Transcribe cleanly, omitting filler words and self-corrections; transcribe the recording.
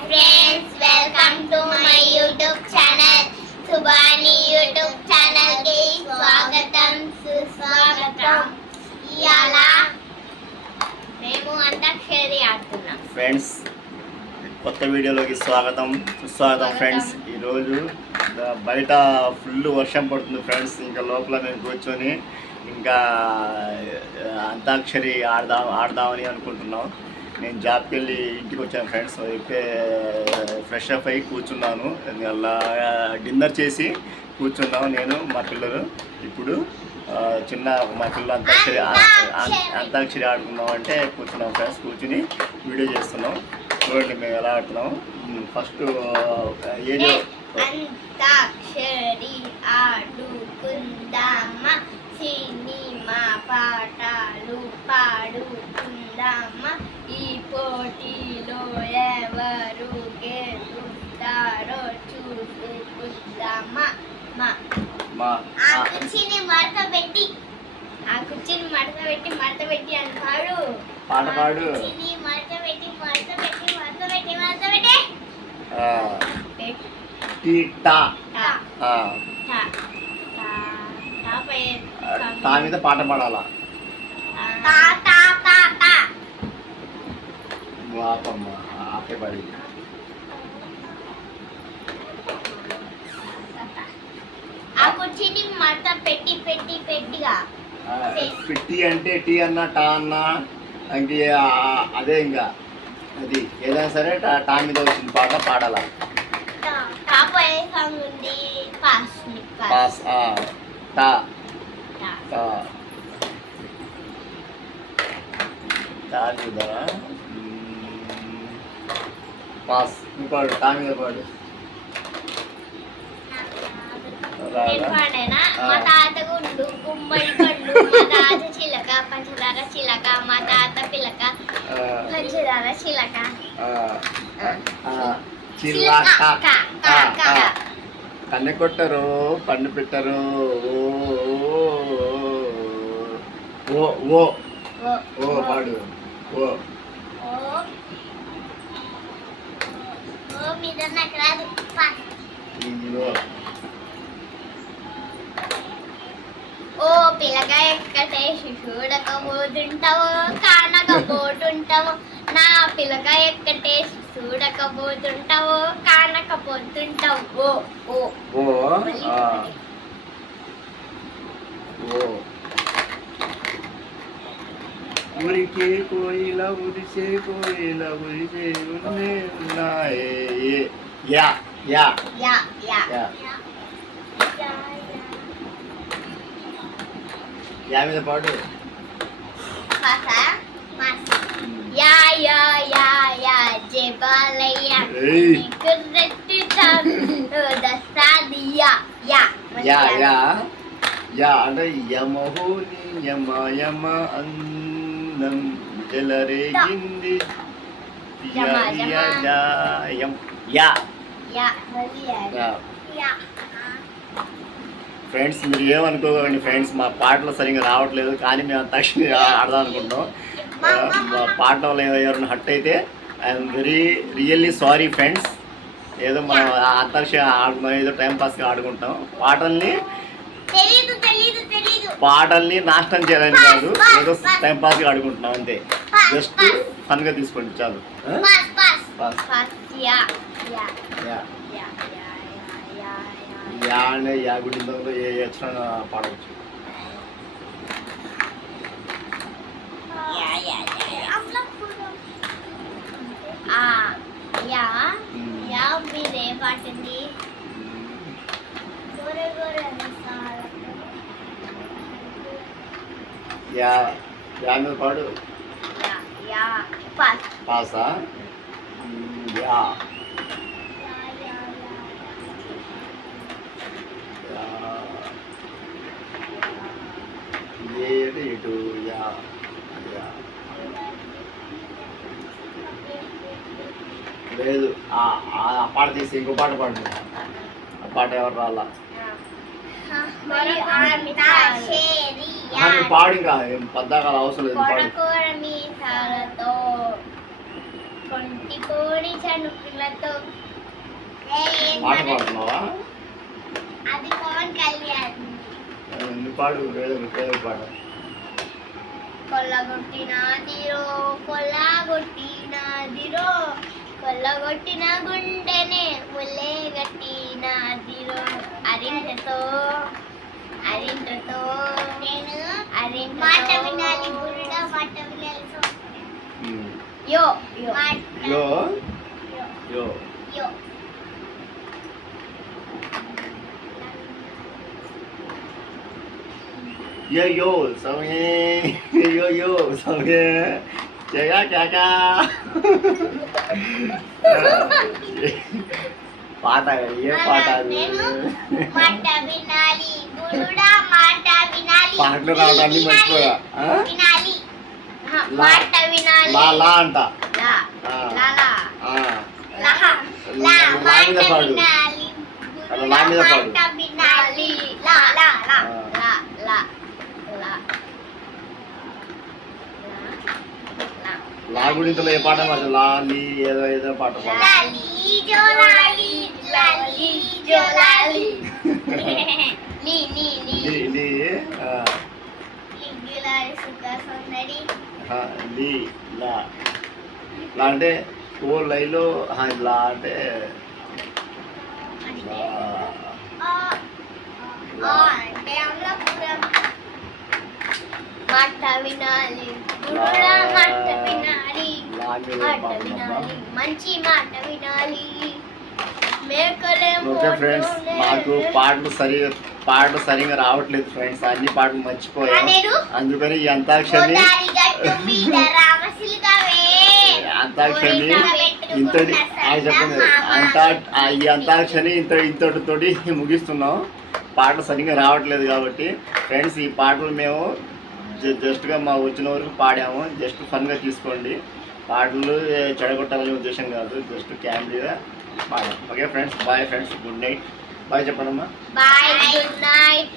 friends, welcome to my YouTube channel. Subhani YouTube channel ki swagatam suswagatam. Iyala మేము అంతాక్షరి ఆడుతున్నాం. Friends, కొత్త వీడియోలోకి స్వాగతం సుస్వాగతం ఫ్రెండ్స్. ఈరోజు బయట ఫుల్ వర్షం పడుతుంది ఫ్రెండ్స్. ఇంకా లోపల మేము కూర్చొని ఇంకా అంతాక్షరి ఆడదామని అనుకుంటున్నాం. నేను జాబ్కి వెళ్ళి ఇంటికి వచ్చాను ఫ్రెండ్స్. అయితే ఫ్రెష్ అప్ అయ్యి కూర్చున్నాను. అలా డిన్నర్ చేసి కూర్చున్నాము నేను మా పిల్లలు. ఇప్పుడు చిన్న మా పిల్లలు అంతాక్షరి ఆడుకున్నాం అంటే కూర్చున్నాం ఫ్రెండ్స్. కూర్చుని వీడియో చేస్తున్నాం. చూడండి మేము ఎలా ఆడుతున్నాం. ఫస్ట్ ఏదో అంతాక్షరి ఆడుకుందామా, సినిమా పాటలు పాడుకుందామా, ఈ పోటీలో ఎవరు గెలుస్తారో చూసుకుందామా. ఆ కుర్చీని మడత పెట్టి అని పాడు. పాట పాడు. మడత పెట్టి టా మీద పాట పాడాలా? ఆపే పాడి. ఆ కుర్చీని మడత పెట్టిగా పెట్టి అంటే టీ అన్నా టా అన్నా ఇంక అదే. ఇంకా అది ఏదైనా సరే టా మీద వచ్చింది పాట పాడాలా? పాస్. టా చూద్దా? పాస్. పాడు. టా మీద పాడు. మా తాత గుండు గుమ్మడి పండు, మా తాత చిలక పంచదార చిలక, మా తాత పిలక పంచదార చిలక. కన్నె కొట్టరు, పండు పెట్టరు. ఓ ఓ ఓ పాడు. ఓ మీద నాకు రాదు. ఓ పిల్లగా ఎక్కటేసి చూడకపోతుంటావు, కానకపోతుంటావు. నా పిల్లగా ఎక్కటేసి చూడకపోతుంటావు, కానకపోతుంటావు. ఓ ఓ ఉరికే కోయిల ఉరిసే కోయిల ఉరిసే ఉన్నాయే. యా యా యా యా యా మీద పాడు. యా యా యా యా జబాలయ్య కుర్రెట్టి దస్తాది. యా యా యా యా యా అంటే యమహోని యమ యమ అందం జలరేగింది. ఫ్రెండ్స్, మీరు ఏమనుకోకండి ఫ్రెండ్స్, మా పాటలు సరిగ్గా రావట్లేదు. కానీ మేము అంతాక్షరి ఆడదాం అనుకుంటున్నాం. పాటలు ఎవరైనా హట్ అయితే ఐఎమ్ రియల్లీ సారీ ఫ్రెండ్స్. ఏదో మనం అంతాక్షరి ఆడుకుంటాం, ఏదో టైంపాస్గా ఆడుకుంటాం. పాటల్ని నాశనం చేయాలని కాదు, ఏదో టైంపాస్గా ఆడుకుంటున్నాం అంతే. జస్ట్ ఫన్గా తీసుకోండి చాలు. యా గుడిందో ఏ వచ్చినా పాడవచ్చు. మీరే పాటండి. యా మీద పాడు. పాసా? యా ఇటు. యా లేదు, ఆ పాట తీసి ఇంకో పాట పాడు. ఆ పాట ఎవరు రాలా? పాడు. ఇంకా పద్దాకాల అవసరం లేదు. కొంటి కోడి చనుకులతో పాట పాడుతున్నావా? అది పవన్ కళ్యాణ్. నువ్వు పాడు, వేరే పాట. కొల్లగొట్టినాదిరో కొల్లగొట్టినాదిరో కొల్లగొట్టిన గుండెనే ముల్లే గట్టినాదిరో అరింటతో నేను మాట వినాలి గురుడా మాట వినాలి యో యో యో యో Yo yo, సమయే yo yo, సమయే జగా కాకా. పాట ఏ పాట అది? మాట వినాలి గురుడా మాట వినాలి పాటలు రావడాన్ని మర్చిపోయా. వినాలి మాట వినాలి లా లా అంట. లా లా లా ఆ. లా లా మాట పాడు. వినాలి అలా లా మీద పాడు. మాట వినాలి లా లా లా లా లా లా లా గుడింతలో ఏ పాట పాడు? లాలి ఏదో పాట పాడు. లాలి జోలాలి లాలి జోలాలి నీ నీ నీ నీ ఆ. లింగులారి సుఖ సుందరి లీ లా లా అంటే ఓ లైలో లా అంటే అంటే లా. అంటే అమలాపురం మాట వినాలి గురుడా మాట వినాలి లా మీద మాట పాట వినాలి మంచి మాట వినాలి మేకలేమో ఓకే ఫ్రెండ్స్, మాకు పాటలు సరిగా రావట్లేదు ఫ్రెండ్స్. అన్ని పాటలు మర్చిపోయాం. అందుకని ఈ అంతాక్షరి ఇంతటి చెప్పండి ఈ అంతాక్షరి ఇంతటితోటి ముగిస్తున్నాం. పాటలు సరిగ్గా రావట్లేదు కాబట్టి ఫ్రెండ్స్, ఈ పాటలు మేము జస్ట్గా మా వచ్చిన వరకు పాడాము. జస్ట్ ఫన్గా తీసుకోండి. పాటలు చెడగొట్టాలనే ఉద్దేశం కాదు, జస్ట్ క్యామ్లీగా పాడాము. Okay friends, bye friends, good night. Bye చెప్పండమ్మా. Bye good night.